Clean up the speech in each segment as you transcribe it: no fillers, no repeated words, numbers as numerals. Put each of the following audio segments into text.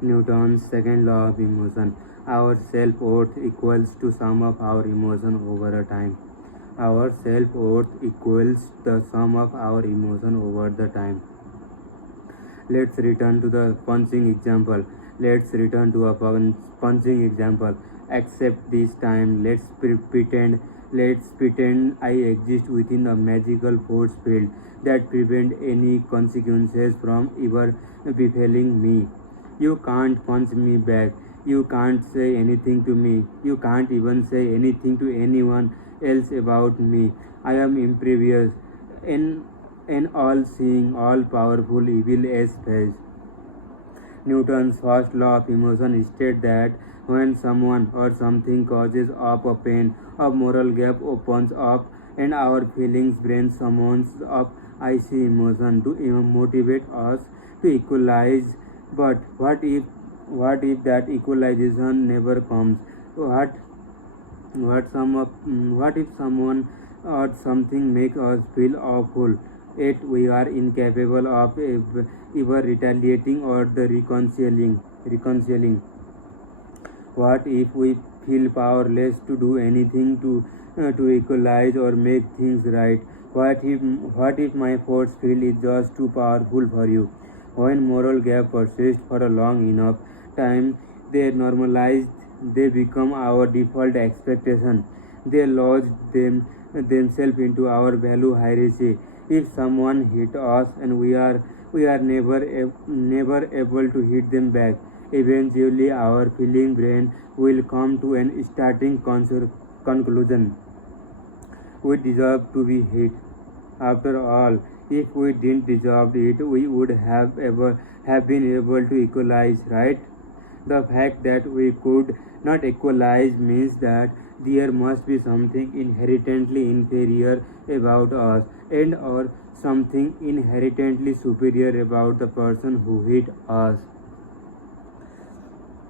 Newton's second law of emotion. Our self-worth equals to sum of our emotion over a time. Our self-worth equals the sum of our emotion over the time. Let's return to the punching example. Let's return to a punching example. Except this time, pretend. Let's pretend I exist within a magical force field that prevent any consequences from ever befalling me. You can't punch me back. You can't say anything to me. You can't even say anything to anyone else about me. I am impervious. In an all-seeing, all-powerful evil as face. Newton's first law of emotion states that when someone or something causes up a pain, a moral gap opens up, and our feelings brain summons up icy emotion to motivate us to equalize. But what if that equalization never comes? What what if someone or something makes us feel awful, yet we are incapable of ever retaliating or the reconciling? What if we feel powerless to do anything to equalize or make things right? What if my force field is just too powerful for you? When moral gap persists for a long enough time, they normalize. They become our default expectation. They lodge themselves into our value hierarchy. If someone hit us and we are never able to hit them back, eventually our feeling brain will come to an starting conclusion: we deserve to be hit. After all, if we didn't deserve it, we would have been able to equalize, right? The fact that we could not equalize means that there must be something inherently inferior about us, and or something inherently superior about the person who hit us.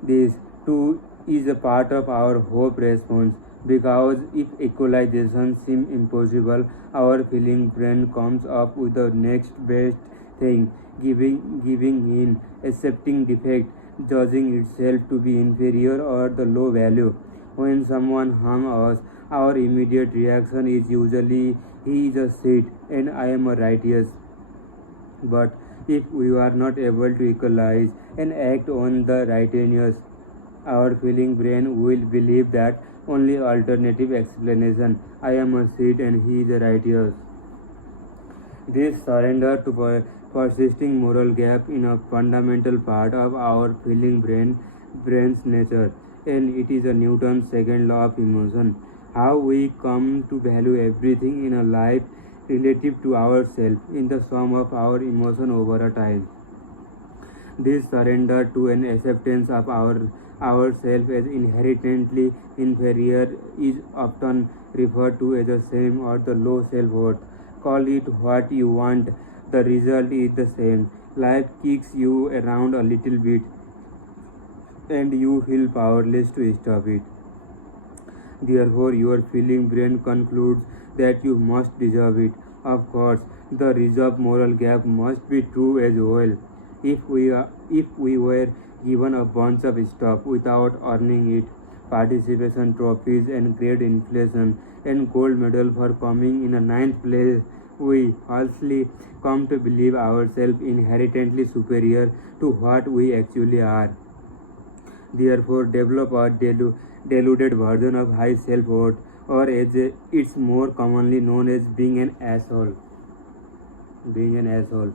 This too is a part of our hope response, because if equalization seems impossible, our feeling brain comes up with the next best thing: giving in, accepting defect, judging itself to be inferior or the low value. When someone harms us, our immediate reaction is usually he is a shit and I am a righteous. But if we are not able to equalize and act on the righteousness, our feeling brain will believe that only alternative explanation: I am a seed and he is a righteous. This surrender to persisting moral gap in a fundamental part of our feeling brain's nature, and it is a Newton's second law of emotion. How we come to value everything in a life relative to ourselves in the sum of our emotion over a time. This surrender to an acceptance of ourselves as inherently inferior is often referred to as a shame or the low self-worth. Call it what you want, the result is the same. Life kicks you around a little bit and you feel powerless to stop it. Therefore, your feeling brain concludes that you must deserve it. Of course, the reserved moral gap must be true as well. If we were given a bunch of stuff without earning it, participation trophies and great inflation and gold medal for coming in a ninth place, we falsely come to believe ourselves inherently superior to what we actually are. Therefore, develop a deluded version of high self-worth, or as it's more commonly known as being an asshole. Being an asshole.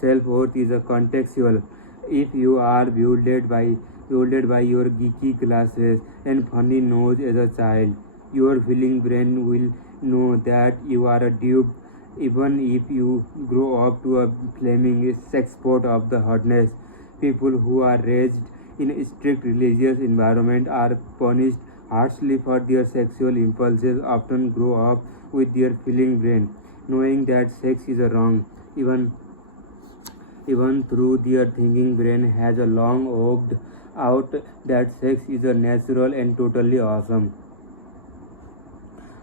Self-worth is a contextual. If you are bewildered by your geeky glasses and funny nose as a child, your feeling brain will know that you are a dupe. Even if you grow up to a flaming sexpot of the hotness, people who are raised in a strict religious environment are punished harshly for their sexual impulses, often grow up with their feeling brain knowing that sex is a wrong, even through their thinking brain has a long worked out that sex is a natural and totally awesome.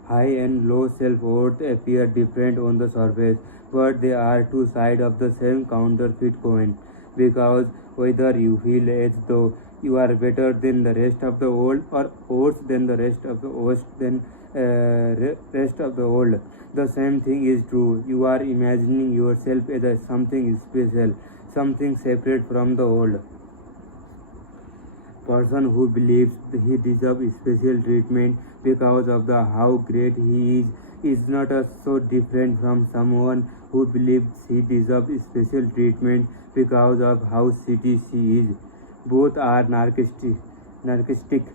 High and low self-worth appear different on the surface, but they are two sides of the same counterfeit coin. because whether you feel as though you are better than the rest of the world or worse than the rest of the worst than rest of the world, the same thing is true. You are imagining yourself as something special, something separate from the world. Person who believes he deserves special treatment because of the how great he is not so different from someone who believes he deserves special treatment because of how shitty she is. Both are narcissistic.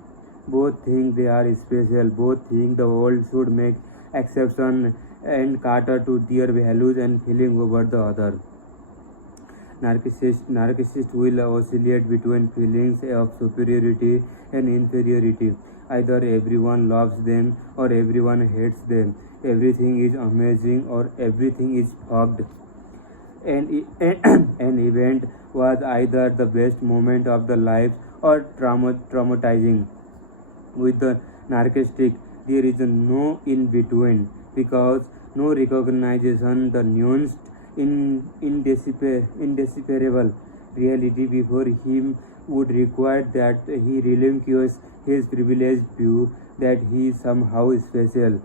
Both think they are special. Both think the world should make exception and cater to their values and feeling over the other. Narcissists will oscillate between feelings of superiority and inferiority. Either everyone loves them or everyone hates them. Everything is amazing or everything is fucked. An event was either the best moment of the life or traumatizing. With the narcissistic, there is no in between because no recognition the nuanced indecipherable reality before him would require that he relinquish his privileged view that he is somehow special.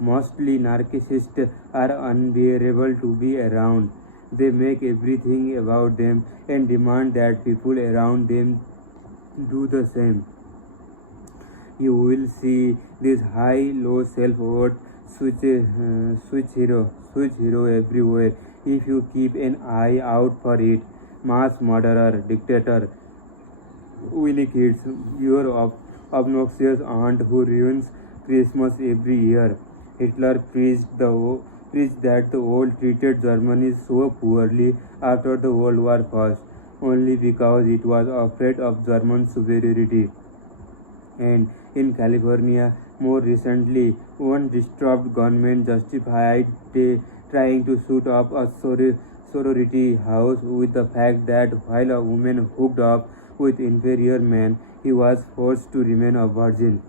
Mostly narcissists are unbearable to be around. They make everything about them and demand that people around them do the same. You will see this high-low self-worth switch hero everywhere if you keep an eye out for it. Mass murderer, dictator, Winnie Kids, your obnoxious aunt who ruins Christmas every year. Hitler preached that the world treated Germany so poorly after the World War I only because it was afraid of German superiority. And in California, more recently, one disturbed gunman justified trying to shoot up a sorority house with the fact that while a woman hooked up with inferior men, he was forced to remain a virgin.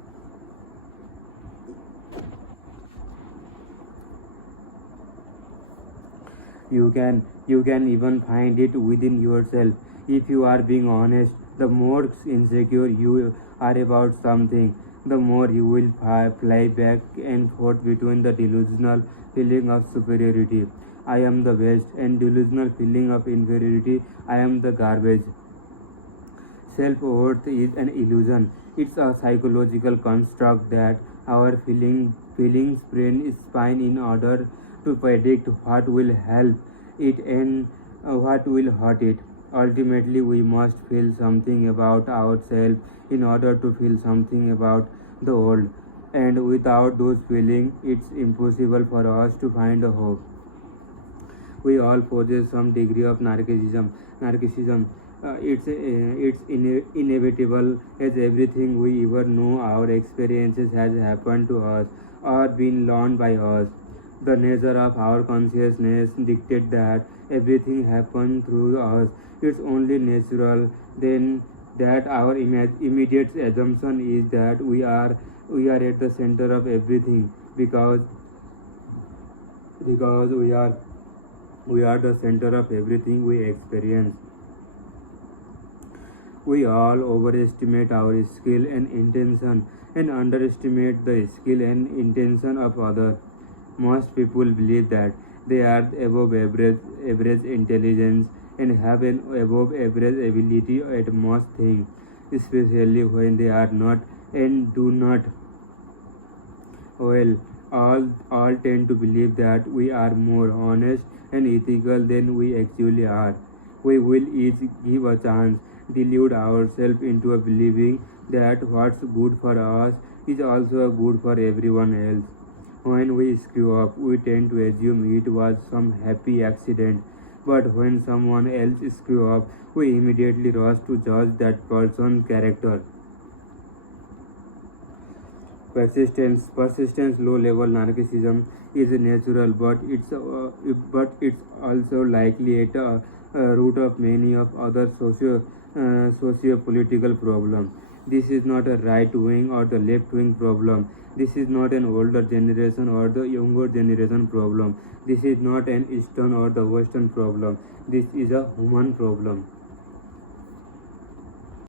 You can even find it within yourself. If you are being honest, the more insecure you are about something, the more you will fly back and forth between the delusional feeling of superiority, I am the best, and delusional feeling of inferiority, I am the garbage. Self-worth is an illusion. It's a psychological construct that our feelings brain spine in order to predict what will help it and what will hurt it. Ultimately, we must feel something about ourselves in order to feel something about the world. And without those feelings, it's impossible for us to find a hope. We all possess some degree of narcissism. It's inevitable as everything we ever know. Our experiences has happened to us or been learned by us. The nature of our consciousness dictates that everything happens through us. It's only natural then that our immediate assumption is that we are at the center of everything because we are the center of everything we experience. We all overestimate our skill and intention and underestimate the skill and intention of others. Most people believe that they are above average intelligence and have an above average ability at most things, especially when they are not and do not. Well, all tend to believe that we are more honest and ethical than we actually are. We will each give a chance, delude ourselves into believing that what's good for us is also good for everyone else. When we screw up, we tend to assume it was some happy accident. But when someone else screw up, we immediately rush to judge that person's character. Persistence, low-level narcissism is natural, but it's also likely at root of many of other socio-political problems. This is not a right-wing or the left-wing problem. This is not an older generation or the younger generation problem. This is not an Eastern or the Western problem. This is a human problem.